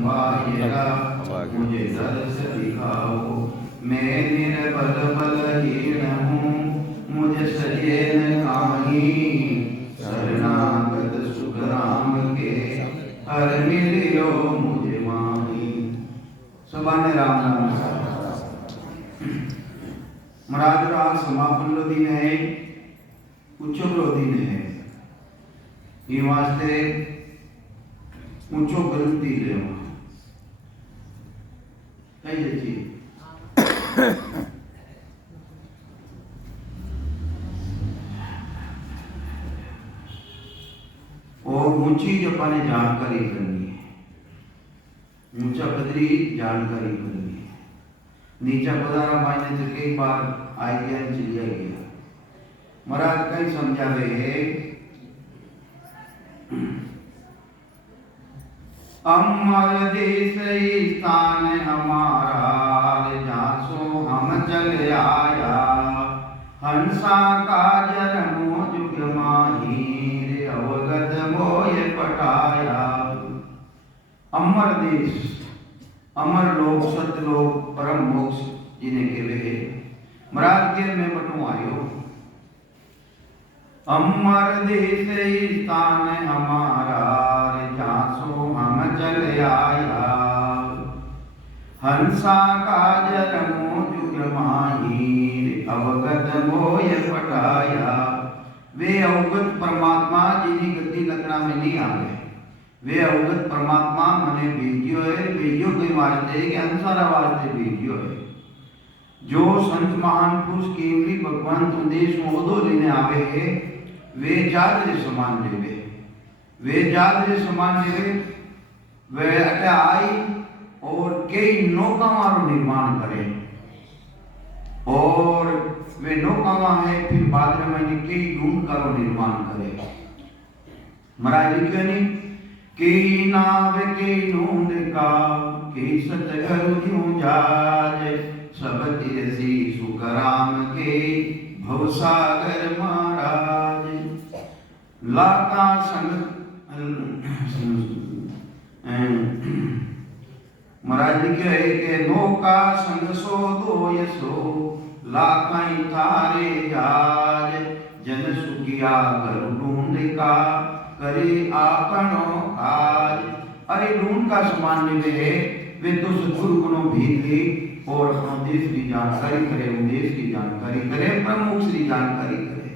वाहिरा मुझे दर्श दिखाओ। मैं निर्बल बलहीन हूँ, मुझे सजे न काहीं। शरणागत सुख राम के, हर मिलियो मुझे माही। सुभाने राम नाम महाराज राग समापन लो दिन है, ऊंचो लो दिन है। ये वास्ते ऊंचो गलती ले कई जची और ऊंची जो पाने जानकारी करनी है, ऊंचा पदरी जानकारी करनी है। नीचा पदारा मायने से कई बार आई गया चलिया गया। महाराज कई समझावे है, अमर देश स्थान हमारा, जहाँ सो हम चल आया। हंसा का जन्मो जुग माही, अवगत मोय पटाया। अमर देश, अमर लोक, सतलोक, परम मोक्ष जिन्हें कहवे। महाराज के मैं बटू आयो, अमर देश स्थान हमारा, जहाँ सो हम चल आया। हंसा का जन्मो जुग माही, अवगत मोय पटाया। वे अवगत परमात्मा जिन्हें गति लगना में नहीं आवे, वे अवगत परमात्मा मने भेजियो है। भेजियो के वास्ते के अंसारा वास्ते भेजियो है। जो संत महान पुरुष केवली भगवान संदेश मोदो लेने आवे है, वे जादरे समान लेवे, वे जादरे समान लेवे। वे अटे आई और कई नौका मारो निर्माण करे, और वे नौका है फिर बाद में कई ढूंढ करो निर्माण करे। महाराज लिखे नहीं कई नाव के ढूंढ का, कई सतगुरु यूं जाज। सब तिरसी सुख राम के, भवसागर महाराज। लाका संग महाराज लिखे है कि नौका संग सो दो यसो, लाकाई तारे जाज। जन सुखिया कर ढूंढ का, करे आपनो काज। अरे ढूंढ का समान निवे, वे तो सदगुरु गुणों भेद ले और अपना देश की जानकारी करे, देश की जानकारी करे, प्रमुख की जानकारी करे।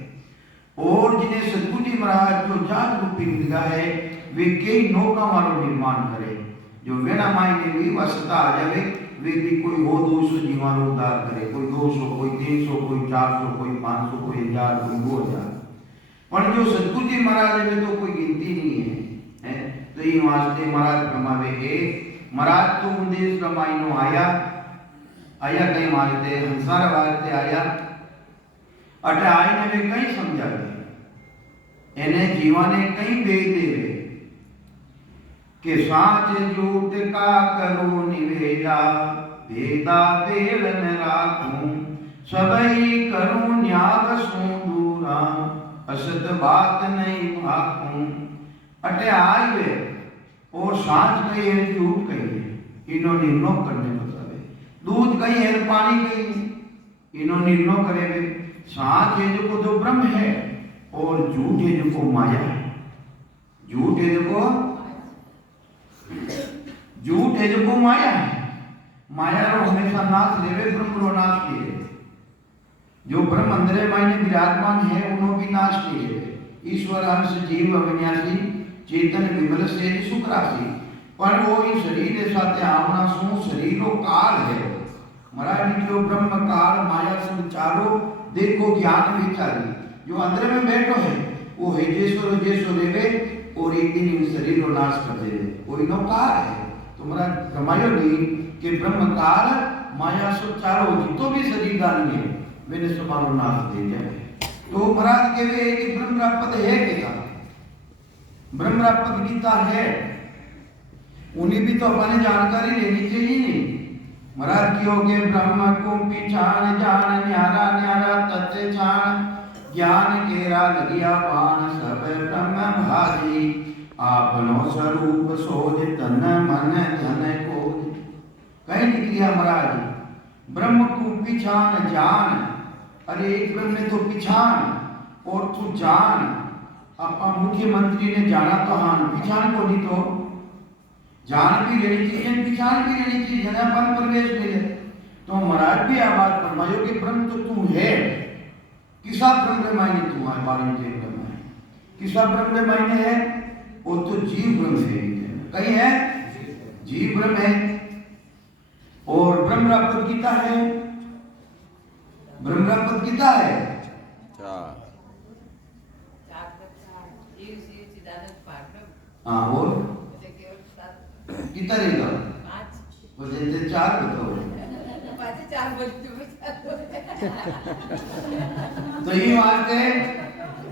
और जिन्हें सतगुरु जी महाराज जो जात रूपी विद्या है, वे कई नौका मारो निर्माण करे। जो वेना मायने भी वसता आ जावे, वे भी कोई हो 200 जीवान उद्धार करे, कोई 200, कोई 300, कोई 400, कोई 500, कोई 1000, कोई 2000। पर जो सतगुरु जी महाराज में तो कोई गिनती नहीं है। तो ये वास्ते महाराज कमावे है। महाराज तो उदेश रमाइनो आया, आया कहीं वास्ते हंसार वास्ते आया। अटे आईने में कई समझावे, एने जीवाने कई भेद देवे कि साच झूठ का करो निवेदा। भेदा बेल न राखूं, सबई करूं न्याग सो दूरा। असत बात नहीं भाकूं। अटे आई वे और साच कही झूठ कही, इनो निर्णो करने बतावे। दूध कही है पानी कही, इनो निर्णो करे वे। साच है जो को तो ब्रह्म है, और झूठ है जो को माया है। झूठ है जो को, झूठ है जो को माया है। माया रो हमेशा नाश लेवे, ब्रह्म रो नाश किए। जो ब्रह्म अंदर मायने विराजमान है, उन्हों भी नाश किए। ईश्वर अंश जीव अविनाशी, चेतन विमल से सुख राशि। पर वो इस शरीर के साथ आमना सो शरीरों काल है। महाराज जो ब्रह्म काल माया सब चारों देखो ज्ञान विचारी। जो अंदर में बैठो है, वो है जैसो जैसो लेवे, और एक दिन इन शरीर को नाश कर दे। कोई नो काल है। तो महाराज कमायो नहीं कि ब्रह्म काल माया सब चारों जितो भी शरीर दानी है, मैंने समारो नाश दे जाए। तो महाराज कहवे कि ब्रह्म पद है क्या? ब्रह्म पद गीता है, उन्हें भी तो अपने जानकारी लेनी चाहिए नहीं। महाराज क्यों के ब्रह्म को पिछान जान, न्यारा न्यारा तत्व जान। ज्ञान केरा लगिया पान, सब ब्रह्म भाजी। आपनो स्वरूप सोज तन मन धन को। कहीं निकलिया महाराज ब्रह्म को पिछान जान। अरे एक ब्रह्म ने तो पिछान और तू जान। अपा मुख्यमंत्री ने जाना तो हाँ, पिछान को नहीं तो जान भी रहनी चाहिए, पिछान भी रहनी चाहिए, जहाँ पर प्रवेश मिले। तो महाराज भी आबाद फरमायो कि ब्रह्म तो तू है। किसा ब्रह्म मायने तू है, बारह ब्रह्म है। किसा ब्रह्म मायने है, वो तो जीव ब्रह्म है। कहीं है जीव ब्रह्म है। और ब्रह्म पद गीता है, ब्रह्म पद गीता है। हाँ और कितना रहेगा? बजे 4 बताओ। तो ये बात है,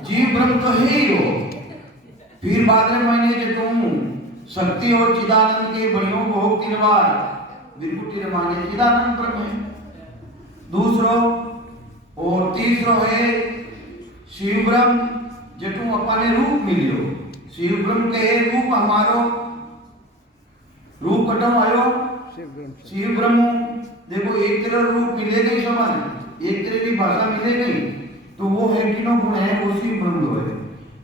जीव ब्रह्म तो है ही हो। फिर बाद में मैंने जो तुम शक्ति और चिदानंद के बड़ियों को किरवार विभूति माने चिदानंद ब्रह्म है। दूसरो और तीसरो है शिव ब्रह्म, जो तुम अपने रूप मिलियो। शिव ब्रह्म के रूप हमारो रूप कटम आयो शिव ब्रह्म। देखो एक तरह रूप मिलेगा समान, एक तरह की भाषा मिलेगी, तो वो है तीनों गुण है, वो शिव ब्रह्म है।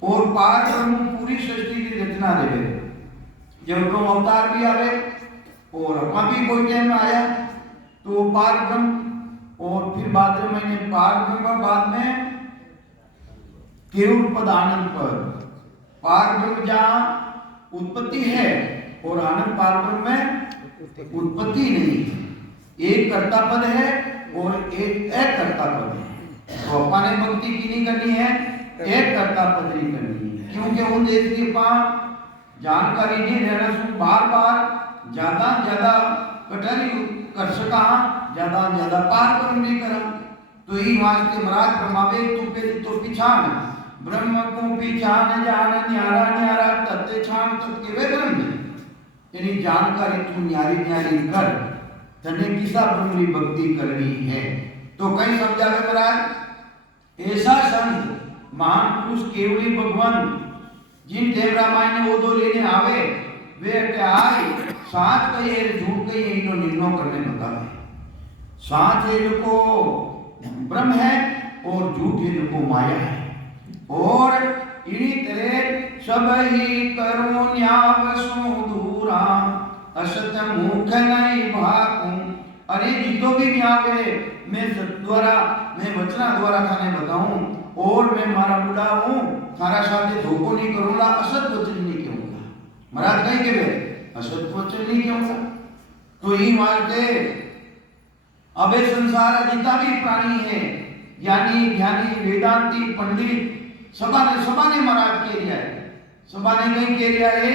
और पार ब्रह्म पूरी सृष्टि की रचना देवे। जब तुम अवतार भी आवे और अपना भी कोई टाइम आया तो पार ब्रह्म। और फिर बाद में मैंने पार ब्रह्म बाद में केवल पद आनंद पद। पार ब्रह्म जहाँ उत्पत्ति है और आनंद पार ब्रह्म में उत्पत्ति नहीं है। एक कर्ता पद है और एक अकर्ता पद है। तो अपने भक्ति की नहीं करनी है, एक कर्ता पद नहीं करनी है, क्योंकि उन देश की जानकारी नहीं रहना सुन बार बार ज्यादा कठिन कर सका, ज्यादा पार ब्रह्म नहीं करा। तो ही वास्ते महाराज ब्रह्मावे तो पिछान ब्रह्म को पिछान जान न्यारा न्यारा तत्ते छान तत् के वे ब्रह्म। यानी जानकारी तू न्यारी न्यारी कर, तने किसा ब्रह्म की भक्ति करनी है। तो कहीं समझावे महाराज ऐसा संत महान पुरुष केवली भगवान जिन देव रामायण वो दो लेने आवे वे आए साथ कहिए झूठ कहिए इनको निर्णय करने बतावे। साथ इनको ब्रह्म है और झूठ इनको माया है। और इन्हीं तरह सब ही करो न्यावसु दूरा असत मुख नहीं भाकूं। अरे जीतो भी न्यावे मैं द्वारा मैं वचना द्वारा थाने बताऊं और मैं मारा बुढ़ा हूं, थारा साथे धोखो नहीं करूंगा, असत वचन नहीं कहूंगा। महाराज कहीं के वे असत वचन नहीं कहूंगा। तो ही मारते अबे संसार जितना भी प्राणी है, ज्ञानी ज्ञानी वेदांती पंडित सभा ने महाराज के लिया है। सभा ने कहीं के लिया है,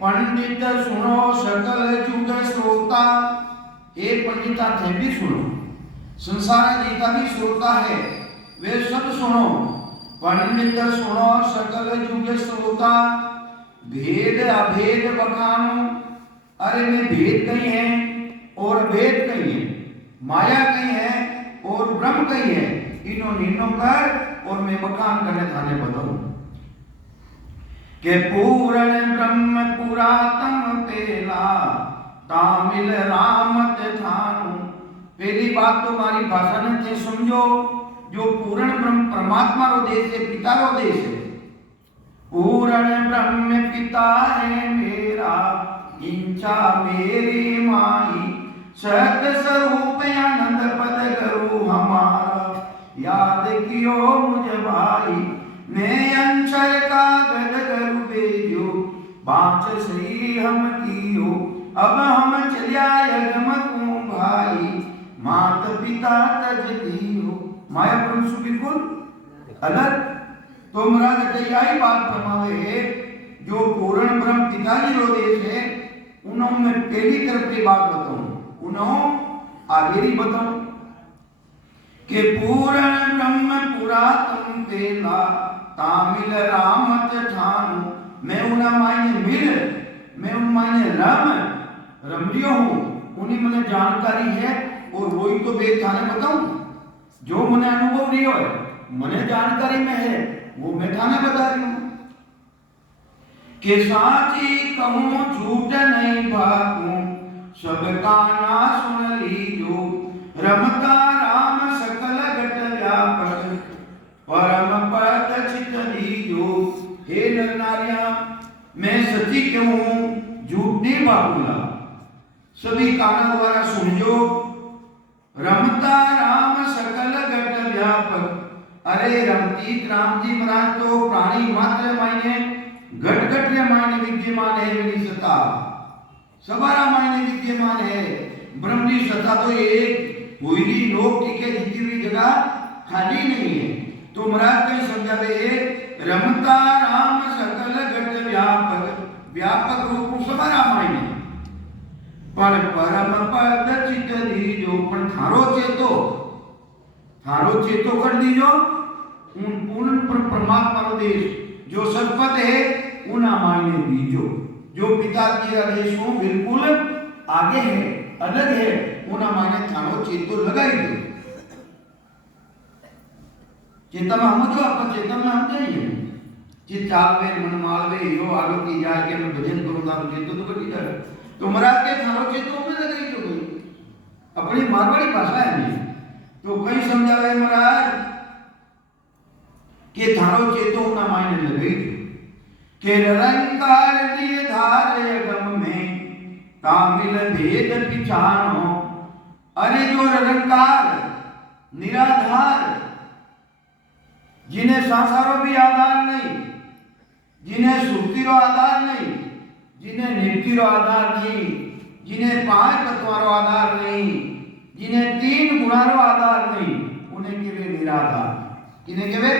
पंडित सुनो सकल जुग श्रोता। एक पंडिता थे भी सुनो, संसार जितना भी श्रोता है वे सब सुनो। पंडित सुनो सकल जुग श्रोता, भेद अभेद बखानो। अरे में भेद कहीं है और अभेद कहीं है, माया कहीं है और ब्रह्म कहीं है। इन्हों निन्नों कर और मैं बखान करने थाने बताऊं के पूर्ण ब्रह्म पुरातन पेला तामिल रामत थानु। पहली बात तो हमारी भाषा ने थे समझो, जो पूर्ण ब्रह्म परमात्मा रो देश है, पिता रो देश है। पूर्ण ब्रह्म पिता है मेरा, इंचा मेरी माई। सत स्वरूप आनंद पद करो हमारा, याद कियो मुझे भाई। मैं अंशर का गद करू बेजो, बाँच सही हम कियो। अब हम चलिया यगम को भाई, मात पिता तज दियो। माया ब्रह्म से बिल्कुल अलग। तो महाराज यही बात फरमावे, जो पूर्ण ब्रह्म पिताजी रो देश है उन्होंने पहली तरफ की बात बताऊं, उन्होंने आगे ही बताऊं कि पूर्ण ब्रह्म पुरातन पेला तामिल रामत ठानु। मैं उन्हें मायने मिल, मैं उन मायने रमरियो हूं, उन्हीं मैंने जानकारी है और वही तो वेद थाने बताऊं। जो मैंने अनुभव नहीं हो मैंने जानकारी में है वो मैं थाने बता रही हूं। के साची कहूँ झूठ नहीं भाकूं, सबका ना सुन लीजो। रमता राम सकल घट व्यापक, परम पद चित दीजो। हे नर नारियां, मैं सच्ची क्यों हूं, झूठ नहीं भाकूंगा। सभी कानों द्वारा सुनजो। रमता राम सकल घट व्यापक। अरे रमतीत राम जी महाराज तो प्राणी मात्र मायने घट घट रे मायने विद्यमान है, मेरी सत्ता सबारा मायने विद्यमान है। ब्रह्म की सत्ता तो एक हुई लोक टिके जीती हुई जगह खाली नहीं है। तो महाराज कहीं समझावे, रमता राम सकल घट व्यापक, व्यापक रूप सबारा मायने पर परम पद चित दीजो। पण थारो चेतो कर दीजो उन पूर्ण परमात्मा नो देश जो सतपथ है उना मायने दीजो। जो पिता की आदेश हो बिल्कुल आगे है, अलग है, उना मायने थारो चेतो लगाई दो। चेता में हम जो अपन चेता में हम जाइए चित चालवे मन मालवे यो आलो की जाए के मैं भजन करूं तारो चेतो तो कटी जाए। तो महाराज के थारो चेतो में लगाई जो गई अपनी मारवाड़ी भाषा है नहीं। तो कहीं समझावे महाराज के थारो चेतो ना मायने लगे के निरंकार दिए धारे गम में तामिल भेद पिछानो। अरे जो निरंकार निराधार जिन्हें संसारो भी आधार नहीं, जिन्हें सुक्ति रो आधार नहीं, जिन्हें नित्य रो आधार नहीं, जिन्हें पांच तत्वों रो आधार नहीं, जिन्हें तीन गुणों रो आधार नहीं, उन्हें केवे निराधार। किन्हें केवे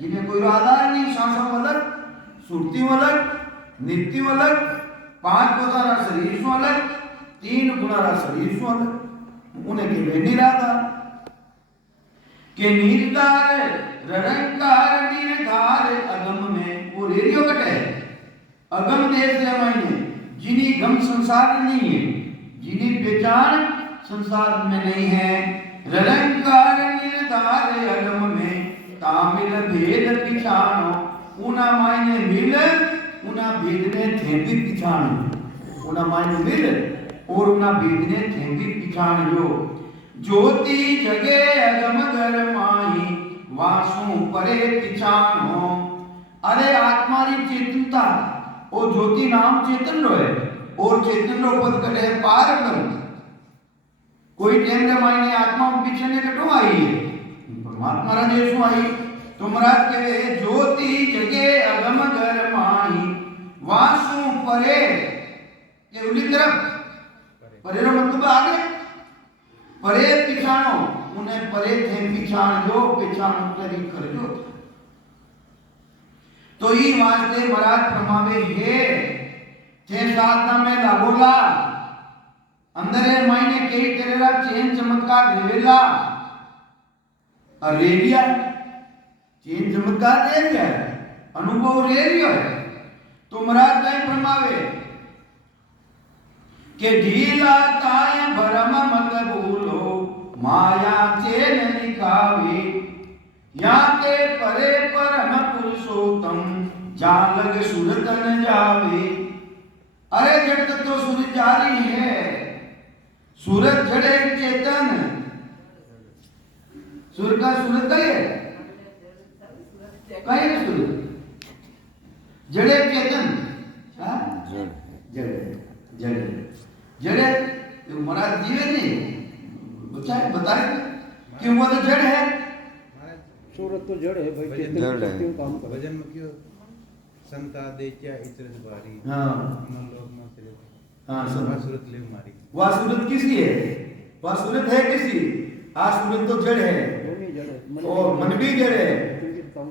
जिन्हें कोई रो आधार नहीं, सांसों अलग, सुक्ति अलग, नित्य अलग, पांच पोतारा शरीर सो अलग, तीन गुणारा शरीर सो अलग, उन्हें केवे निराधार। के निर्धार निरंकार निर्धार अगम में वो रेडियो कटे अगम देश है मायने जिन्हीं गम संसार नहीं है, जिन्हीं पहचान संसार में नहीं है। निरंकार निर्धार अगम में तामिल भेद पिछानो। उना मायने मिल उना भेद ने थे भी पिछानो। उना मायने मिल और उना भेद ने थे भी पिछान जो। ज्योति जगे अगम घर माही वासु परे पिछानो। अरे आत्मा री चेतनता और ज्योति नाम चेतन रो है और चेतन रो पद कटे पार ब्रह्म। कोई टाइम रे मायने आत्मा पीछे ने कटो आई है परमात्मा रा देश आई। तो महाराज कहे ज्योति जगे अगम घर माही वासु परे ये उली तरफ परे रो मतलब आगे परे पिछानो। उन्हें परे थे पिछाण जो पिछाण करी कर जो। तो ही वास्ते महाराज फरमावे हे थे साधना में लागोला अंदर मायने कई करेला चेन चमत्कार देवेला और रेडिया चेन चमत्कार दे दिया अनुभव ले लिया है। तो महाराज कहीं फरमावे के ढीला काय भरम मत भूलो माया चेन निकावे। या के परे परम पुरुषोत्तम जा लग सूरत न जावे। अरे जड़ तो सूरज जा रही है, सूरज जड़े चेतन सूर्य का सूरज कहीं है कहीं है सूरज जड़े चेतन जड़े जड़े जड़े तो महाराज जीवे नहीं बताए क्यों वो तो जड़ है। सूरत तो जड़ है भाई, जड़ है। भजन में क्यों संता देच्या इतरस बारी हाँ मन लोग में चले हाँ सब सूरत ले मारी। वह सूरत किसकी है? वह सूरत है किसकी? आ सूरत तो जड़ है और मन भी जड़ है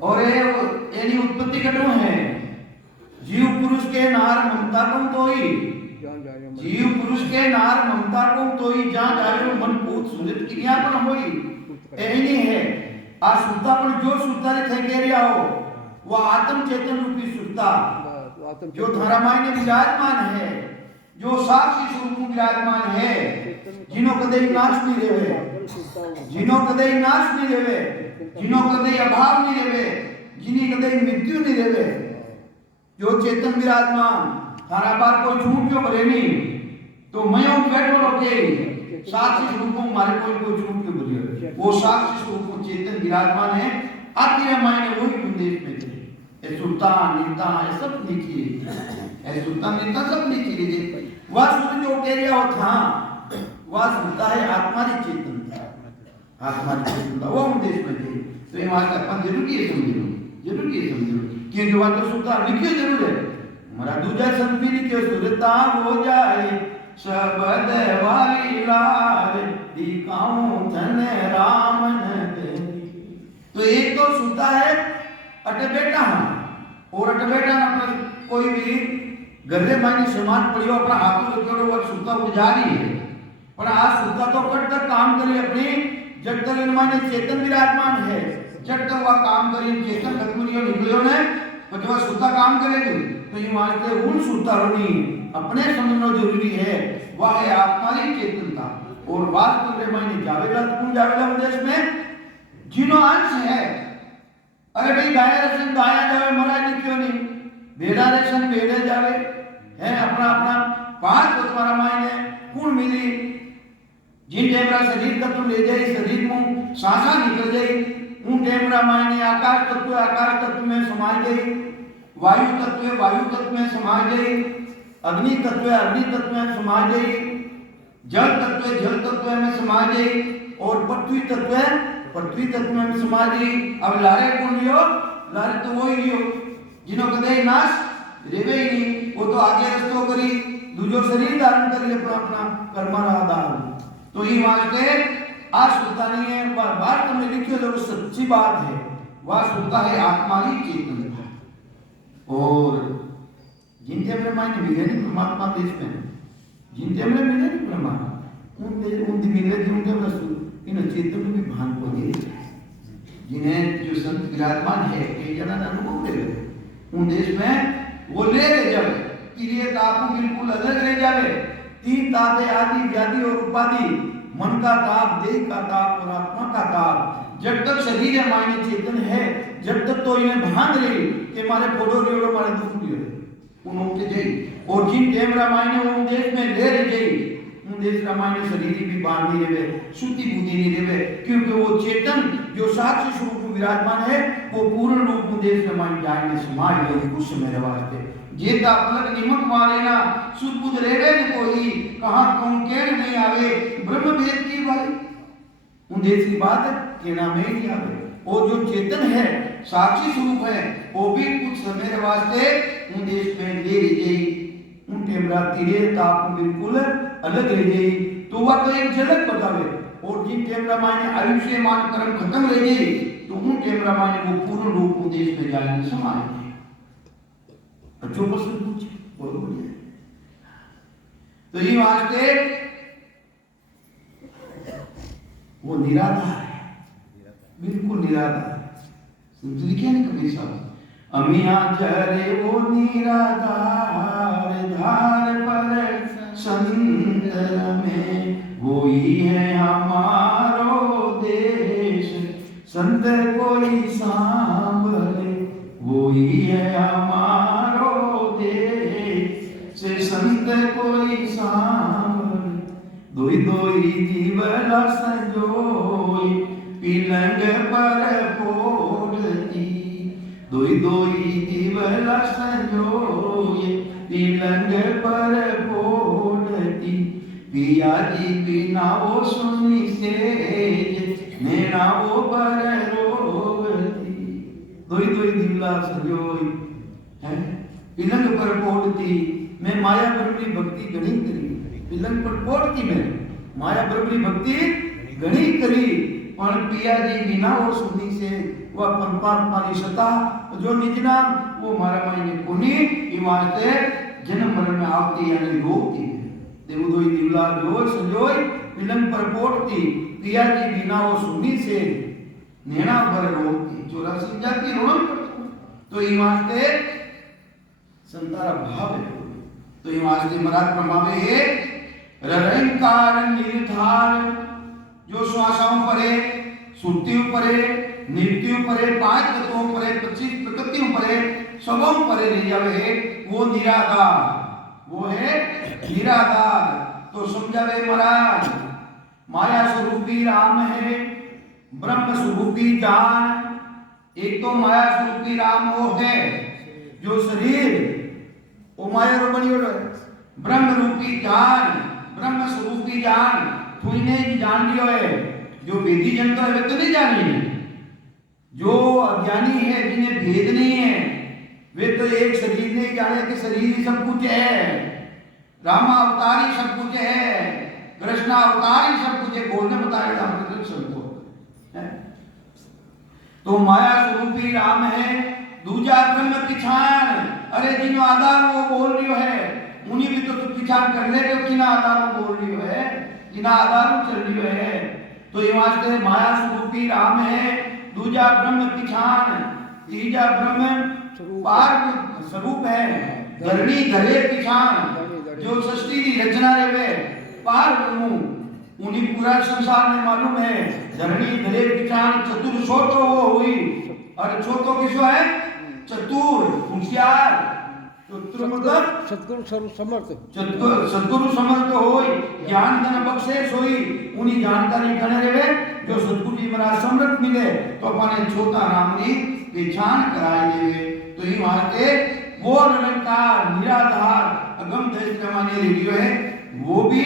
और ये यानी उत्पत्ति कटो है। जीव पुरुष के नार ममता को तो ही जीव पुरुष के नार ममता को तो ही जहाँ जाए मन भूत सूरत की यहाँ पर होई यही है। आ सुरता पर जो सुरता रे थे कह रिया हो वो आत्म चेतन रूपी सुरता जो थारा मायने विराजमान है, जो साक्षी स्वरूप विराजमान है, जिनो कदे नाश नहीं रेवे, जिनो कदे नाश नहीं रेवे, जिनो कदे अभाव नहीं रेवे, जिनी कदे मृत्यु नहीं रेवे। जो चेतन विराजमान थारा बार कोई छूट क्यों भरे नहीं तो मैं बैठो रोके साक्षी स्वरूप मारे कोई छूट क्यों भरे वो साक्षी स्वरूप चेतन विराजमान है आखिर मायने वही संदेश में थे ए सुल्तान नीता ये सब लिखी ए सुल्तान नीता सब लिखी है वह सुन जो कह रहा हो था वह सुनता है आत्मा की चेतन आत्मा की चेतन वो संदेश में थे तो ये बात अपन जरूरी है समझो क्योंकि वह तो सुल्तान लिखियो जरूर है हमारा दूजा संत भी लिखियो सुरता हो जाए शब्द वाली लाल दिखाऊं धन राम ने तो एक तो सुनता है अटे बेटा और अटे बेटा ना कोई भी गले मायने समान पड़ियो अपना हाथों रखियो वो सुनता उजा रही है पर आज सुनता तो कट तक काम करे अपनी जब तक इन मायने चेतन विराजमान है जब तक वह काम करे चेतन खत्मनियो निकलियो ने तो वह सुनता काम करेगी तो ये मानते उन सुनता रोनी अपने समझना जरूरी है वह है आत्मा की चेतनता और वास्तव में मायने जावेला कौन जावेला देश में जिनो अंश है अरे भाई गाया रसन गाया जावे मरा क्यों नहीं बेड़ा रसन बेड़े जावे है अपना अपना पांच तो तुम्हारा मायने कौन मिली जिन टेमरा शरीर का तो ले जाए शरीर में सांसा निकल जाए उन टेमरा मायने आकाश तत्व में समा गई वायु तत्व में समा गई अग्नि तत्व में समा गई जल तत्व में समा गई और पृथ्वी तत्व में समा गई अब लारे कौन लियो लारे तो वही लियो जिन्हों कदे नाश रेवे ही नहीं वो तो आगे रस्तो करी दूजो शरीर धारण करी अपना कर्म आधार तो ये वास्ते आज सुनता नहीं है वास्तव में लिखियो जो सच्ची बात है वह सुनता है आत्मा की चेतन और जिनके अपने मायने मिले नहीं परमात्मा देश में जिनके अपने मिले नहीं परमात्मा उन मिले जिनके वस्तु इन चेतन में भी भान को दे जिन्हें जो संत विराजमान है कई जना अनुभव ले रहे उन देश में वो ले जावे क्रिया ताप बिल्कुल अलग ले जावे तीन तापे आदि व्याधि और उपाधि मन का ताप देह का ताप और आत्मा का ताप जब तक शरीर है मायने चेतन है जब तक तो इन्हें भान रही कि मारे फोटो रियो मारे दुख रियो उन उठे जाई और जिन कैमरा मायने उन देश में ले रही जाई उन देश का मायने शरीर भी बाहर नहीं रहे शुद्धि बुद्धि नहीं रहे क्योंकि वो चेतन जो साक्षी स्वरूप विराजमान है वो पूर्ण रूप में देश में मायने जाने समाज में कुछ समय वास्ते जेता पलक निमक मारे ना शुद्ध बुद्ध रेवे न कोई कहां कौन केड़ नहीं आवे ब्रह्म भेद की भाई उन देश की बात केना में नहीं आवे वो जो चेतन है साक्षी स्वरूप है वो भी कुछ समय वास्ते उन देश में ले रही गई उन टेमरा तीरे ताप बिल्कुल अलग रह गई तो वह तो एक झलक बतावे और जिन टेमरा मायने आयुष्य मान कर्म खत्म रह गई तो उन टेमरा मायने वो पूर्ण रूप में देश में जाने समाये जो प्रश्न पूछे बहुत बढ़िया तो ये वास्ते वो निराधार है बिल्कुल निराधार लिखे नहीं कभी साहब अमिया जरे वो निराधार धार पर संतर में वो ही है हमारो देश संत कोई सांभले वो ही है हमारो देश से संत कोई सांभले दोई दोई जीवला संजोई पिलंग पर पोड़ती दोई दोई जीवला संजोई पिलंग पर पोड़ती पिया जी बिना वो सुनी से नैना वो पर रोवती दोई दोई जीवला संजोई है पिलंग पर पोड़ती मैं माया ब्रह्मी भक्ति गणी करी पिलंग पर पोड़ती मैं माया ब्रह्मी भक्ति गणी करी पर पिया जी बिना वो सुनी से वह परमात्मा की सत्ता जो निज नाम वो मारा मायने कोनी इमारते जन्म मरण में आवती यानी रोकती है देव दोई दिवला जोय संजोय पिलंग पर पोड़ती पिया जी बिना वो सुनी से नैना पर रोकती 84 जाति रोन तो इमारते संतारा भाव है तो इमारते मराठ प्रमावे है ररंकार निर्धार जो श्वासों परे सुर्तियों परे नित्यों परे पांच तत्वों परे 25 प्रकृतियों परे सबों परे ले जावे वो निराधार, वो है निराधार। तो समझावे महाराज माया स्वरूपी राम है, ब्रह्म स्वरूपी जान। एक तो माया स्वरूपी राम वो है जो शरीर वो माया रो बनियो है, ब्रह्म रूपी जान, ब्रह्म स्वरूपी जान तुमने जान लियो है। जो वेदी जनता है वे तो नहीं जानी है, जो अज्ञानी है जिन्हें भेद नहीं है वे तो एक शरीर नहीं जाने कि शरीर ही सब कुछ है, रामा अवतार ही सब कुछ है, कृष्ण अवतार ही सब कुछ है, बोलने बताएगा हमने सबको है। तो माया स्वरूपी राम है, दूजा ब्रह्म पिछान। अरे जिनो आधार वो बोल रही है उन्हीं भी तो पिछान कर ले जो किना आधार वो बोल रही है, किना आधार वो चल रही है। तो ये वास्ते माया स्वरूपी राम है, दूजा ब्रह्म पिछान, तीजा ब्रह्म पार स्वरूप है, धरणी धरे पिछान। जो सृष्टि की रचना रे पार ब्रह्म उन्हीं पूरा संसार में मालूम है। धरणी धरे पिछान चतुर सोचो वो हुई, और छोटो किसो है चतुर होशियार। चतुर मतलब सद्गुरु समर्थ, सद्गुरु समर्थ होई, ज्ञान धन बख्शे सोई। उन्हीं जानकारी गणे रेवे जो सद्गुरु जी महाराज समर्थ मिले तो अपने छोटा राम की पहचान कराई देवे। तो ही मारते वो निरंकार निराधार अगम देश माने रेडियो है, वो भी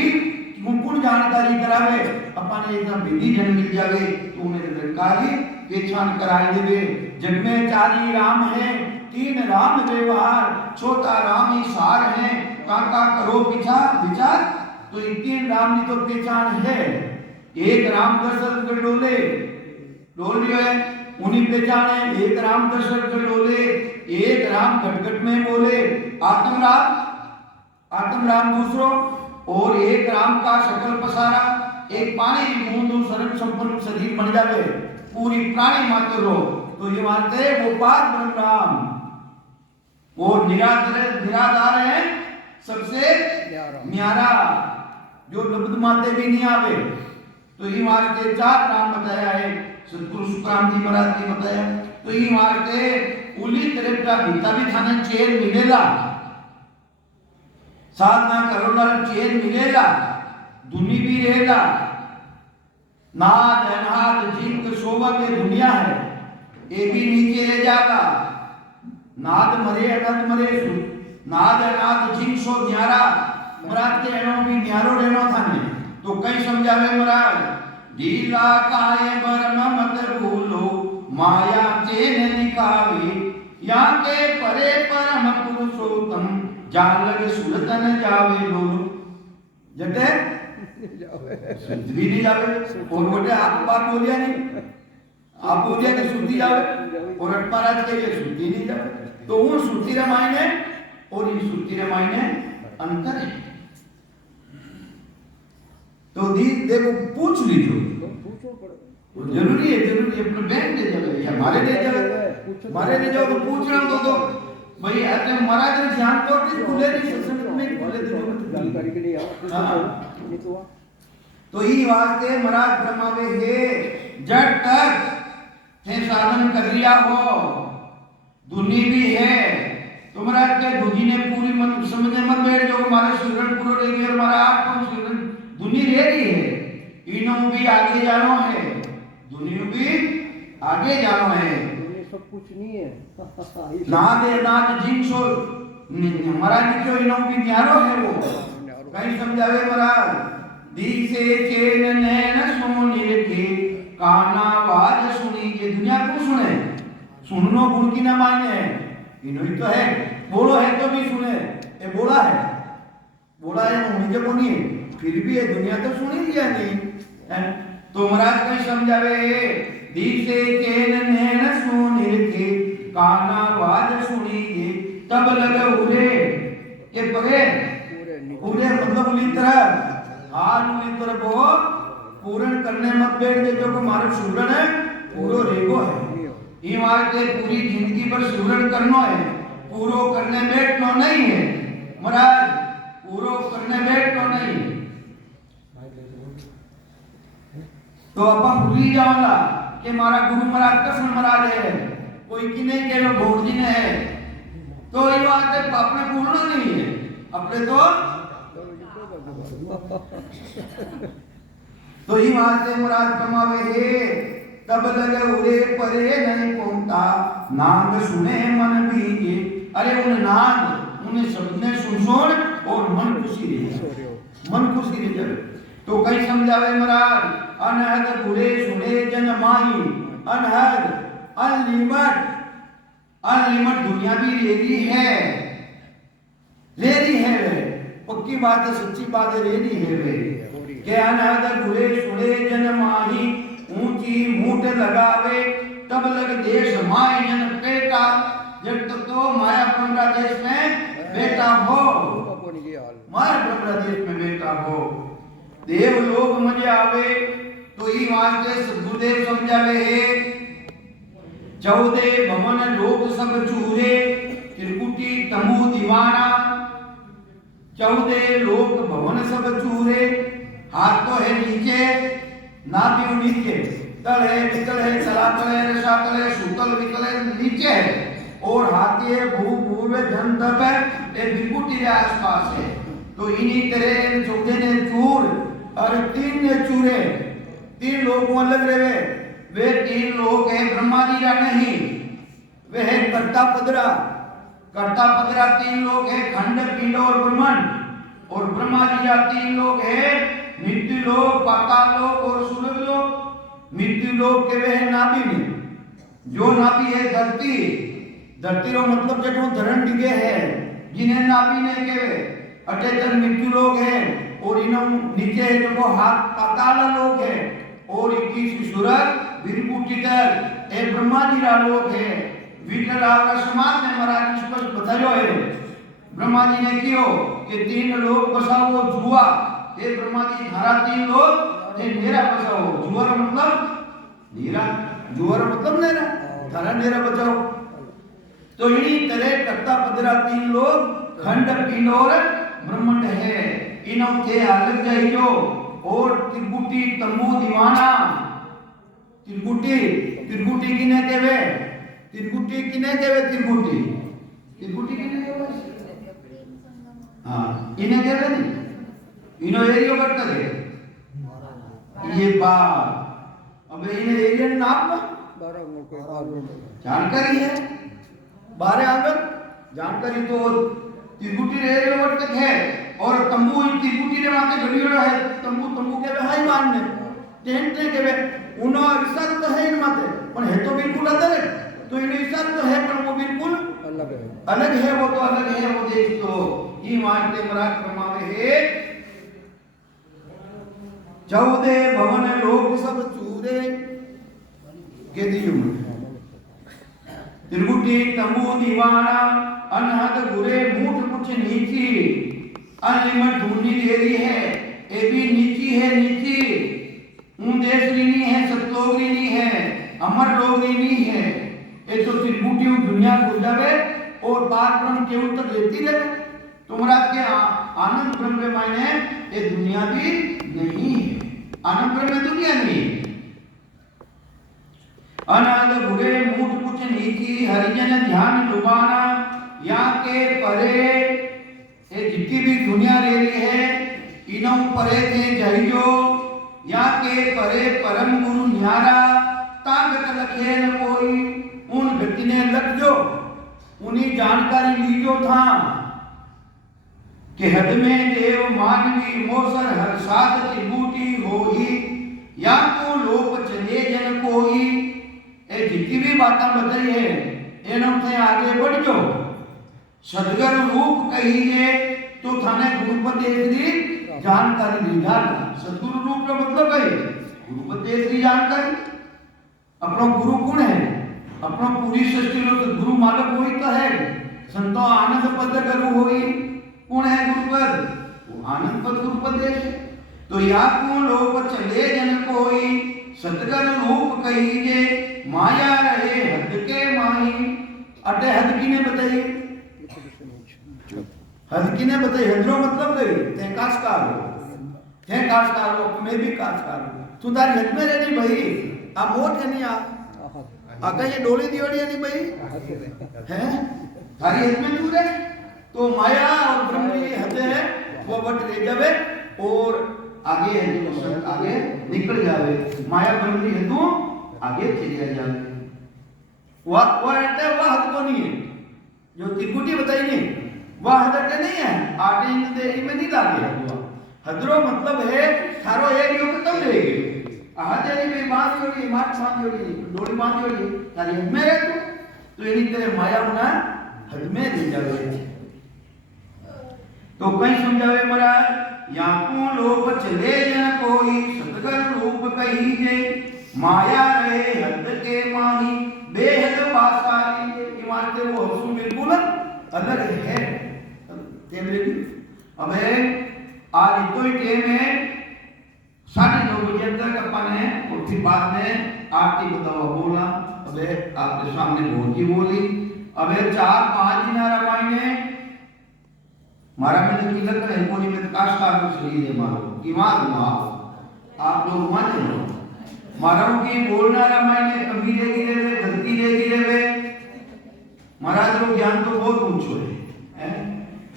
मुकुट जानकारी करावे। अपने इतना विधि जन मिल जावे तो उन्हें निरंकारी पहचान कराई देवे। जग में चार ही राम है, तीन राम व्यवहार, छोटा राम ही सार है, काका करो पीछा विचार। तो ये तीन राम की तो पहचान है। एक राम दशरथ के डोले डोल रही है उन्हीं पहचान है। एक राम दशरथ के डोले, एक राम घटघट में बोले, आत्म राम दूसरो, और एक राम का सकल पसारा। एक पानी की बूंद शरण संपन्न शरीर बन जावे, पूरी प्राणी मात्र रो। तो ये मानते वो पार ब्रह्म राम, वो निराधार है, सबसे न्यारा, जो लब्ध माते भी नहीं आवे। तो ये मारते चार राम बताया है, सतगुरु सुखराम जी महाराज ने बताया। तो ये मारते उली तरफ का गीता भी थाने चेन मिलेला, साधना करोड़ा चेन मिलेला, दुनी भी रहेगा। नाद अनाद जिंक शोभा के दुनिया है, ये भी नीचे रह जाएगा। नाद मरे अनंत मरे, नाद अनाद जिंक सो न्यारा। महाराज के एनो भी न्यारो रहनो था ने तो कई समझावे महाराज, ढीला काय बर्म मत भूलो, माया चेन निकावे, यहाँ के परे परम पुरुषोत्तम, जालग सुरतन जावे लोलो। जटे भी नहीं जावे, और बोले आप बात बोलिया नहीं, आप बोलिया कि सुधी जावे, और अट महाराज के लिए सुधी नहीं जावे। तो वो सुधी रामायण है और ये सुधी रामायण है, अंतर है। तो देखो पूछ लीजिए, जरूरी है अपने बहन दे जावे या हमारे दे जावे, हमारे दे जाओ तो पूछ रहा हूँ तो भाई ऐसे महाराज ने ध्यान तो कि खुले नहीं सत्संग में खुले तो जानकारी के लिए तो ही वास्ते महाराज ब्रह्मावे हे जब तक थे साधन कर लिया हो, दुनी भी है तो महाराज के दुनी ने पूरी मन समझे मत बैठ जो हमारे सुरन पूरा रह गए और हमारा आप सुरन दुनी रह रही है, इन्हों भी आगे जानो है, दुनिया भी आगे जानो है। सब कुछ नहीं है नाद जिंसो महाराज जो इन्हों भी न्यारो है वो कहीं समझावे महाराज, दी से चेन नैन सोनी रखे, काना आवाज सुनी। ये दुनिया को सुने, सुननो गुण की ना माने, इन्हों ही तो है, बोलो है तो भी सुने, ये बोला है मुझे को नहीं, फिर भी ये दुनिया तो सुनी लिया नहीं है। तो महाराज कहीं समझावे, दी से चेन नैन सोनी रखे, काना आवाज सुनी, तब लगे उरे, ये पगे उरे मतलब उली तरह हाल उली तरह को पूर्ण करने मत बैठ दे, जो को मार्ग सुरन है पूरो रेगो है। ये मार्ग के पूरी जिंदगी पर सुरन करनो है, पूरो करने बैठनो नहीं है महाराज, पूरो करने बैठनो नहीं। तो अपन भूली जाओगा कि मारा गुरु महाराज कृष्ण महाराज है, कोई की नहीं कह लो भोग जी ने है, तो ये बात है, अपने भूलना नहीं है अपने तो ही बात है मुराद कमावे है तब लगे उरे परे नहीं पहुंचता नाद सुने मन भीगे। अरे उन नाद उन्हें सबने सुन और मन खुशी रहे, मन खुशी रहे जावे। तो कई समझावे महाराज अनहद बुरे सुने जन माही अनहद अनलिमिट अनलिमिट दुनिया भी ले रही है पक्की बात है, सच्ची बात है, ले रही है वे के अनहद बुरे सुने जन माही ऊंची मूठ लगावे तब लग देश माय जन पेटा। जब तक तो माया ब्रह्मा देश में बेटा हो, माया ब्रह्मा देश में बेटा हो, देव लोग मजे आवे। तो ई वास्ते सदगुरुदेव समझावे है 14 भवन लोग सब चूरे त्रिकुटी तमु दीवाना। 14 लोग भवन सब चूरे, हाथ तो है नीचे नाभि नीचे, तल है विकल है सलातल है रसातल है सूतल विकल है नीचे है, और हाथी है भू भूव धन तप है ये विकुटी के आसपास है। तो इन्हीं तरह 14 ने चूर और 3 ने चूरे, 3 लोग अलग रहे। वे 3 लोग है ब्रह्मा जी का नहीं, वे है कर्ता पदरा। कर्ता पदरा 3 लोग है खंड पिंड और ब्रह्मांड, और ब्रह्मा जी का 3 लोग है मृत्यु लोक पाताल लोक और सुरग लोक। मृत्यु लोक के वे है नाभि में, जो नाभि है धरती, धरती रो मतलब जो धरण डिगे है जिन्हें नाभि ने केवे अटे तक मृत्यु लोक है, और इनो नीचे है जो हाथ पाताल लोक है, और 21 सुरग विरकुटी तक ए ब्रह्मा जी का लोक है। विठल आकाशमात ने महाराज स्पष्ट बतायो है ब्रह्मा जी ने कियो कि 3 लोग बसाओ जुआ, हे ब्रह्मा जी धारा 3 लोग हे नेरा बचाओ। जुआर मतलब नेरा, जुआर मतलब नेरा, धारा नेरा बचाओ। तो इन्हीं तरह कर्ता पदरा 3 लोग खंड पिंड और ब्रह्मांड है, इनों के अलग जाइयो। और त्रिकुटी तमु दीवाना, त्रिकुटी त्रिकुटी किने केवे, त्रिकुटी किने केवे, त्रिकुटी त्रिकुटी किने केवे, हां इने केवे नहीं, इनो एरियो करता है ये बात। अब इन्हें एरियन नाम जानकारी है, 12 आंगन जानकारी तो त्रिकुटी एरियो करते है। और तंबू त्रिकुटी रे माथे घड़ियों है, तंबू तंबू के वे हाई मान ने टेंट के वे उनो इशारा तो है इन माथे, पर है तो बिल्कुल अलग है। तो इन इशारा तो है पर वो बिल्कुल अलग है, वो तो अलग है वो देश। तो ये मानते महाराज प्रमावे है 14 भवन लोग सब चूरे के दियो त्रिकुटी तंबू दीवाना अनहद गुरे मूठ कुछ नीची। अनलिमिट ढूंढनी ले रही है, ये भी नीची है, नीची देश रीनी है, सतलोक रीनी है, अमर लोग रीनी है। ये तो त्रिकुटी दुनिया गुजारे और बार ब्रह्म केवल तक रहती रहे। तुम्हारा के आनंद ब्रह्म में मायने ये दुनिया भी नहीं है, आनंद ब्रह्म में दुनिया नहीं। अनाद भुगे मूठ कुछ नीची हरिजन ध्यान डुबाना। या के परे ये जितनी भी दुनिया रह रही है इनों परे थे जहियो। या के परे परम गुरु न्यारा ताकत लखे न कोई। उन व्यक्ति ने लग जो उन्हीं जानकारी लीजो था कि हद में देव मानवी मोसर हर साध त्रिभूति होई। या को लोक चले जन कोई। ये जितनी भी बातें बताई है इनों से आगे बढ़ जो। सदगर रूप कहिए तो थाने गुरुपदेश की जानकारी ली जाना। सदगुरु रूप का मतलब है गुरुपदेश की जानकारी। अपना गुरु कौन है, अपना पूरी सृष्टि लो गुरु मालक वही तो है। संतो आनंद पद गुरु होई, कौन है गुरुपद, वो आनंद पद गुरुपदेश है। तो या को लोक चले जन कोई। सदगर रूप कहिए माया रहे हद के माही। अटे हद किने बताइए, हद किने बताइए। हदरो मतलब गई ते काशकार हो, ते काशकार हो, मैं भी काशकार हूं। तू तारी हद में रहनी भाई। अब मोट है नहीं आ आका ये डोली दियोड़ी है नहीं भाई हैं। थारी हद में दूर है तो माया और ब्रह्म की हद है वो बट रह जावे और आगे है जो सब आगे निकल जावे माया ब्रह्म की हदों आगे चलिया जावे वह रहता है वह हद को नहीं है जो त्रिकुटी बताई नहीं वह हद अटे नहीं है आटे इन देरी में नहीं लागे हदरो मतलब है थारो एक योग तब रहेगी आहादेरी में बांध जोड़ी माट बांध जोड़ी डोरी बांध जोड़ी तारी हद में रह तो एनी तेरे माया होना हद में रह जावे तो कई समझावे महाराज या को लोभ चले जन कोई सतगल रूप कही जे माया रहे हद के माही बेहद पासारी ईमान के वो हसू बिल्कुल अलग है अबे आज तो ही टेम है 2:30 बजे तक अपन है और फिर बाद में आरती बतावा बोला अबे आपके सामने भोर की बोली अबे 4-5 दिन रामायण है मारा में तो किलक है कोनी में काशकार को शरीर है मारो कि मार आप लोग मान लो मारो की बोलना रामायण है कभी रे गिरे वे गलती रे गिरे वे महाराज को ज्ञान तो बहुत ऊंचो है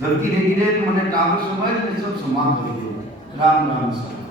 गलती रे गिरे तो मैंने टावर समझ में सब समान कर दियो राम राम सा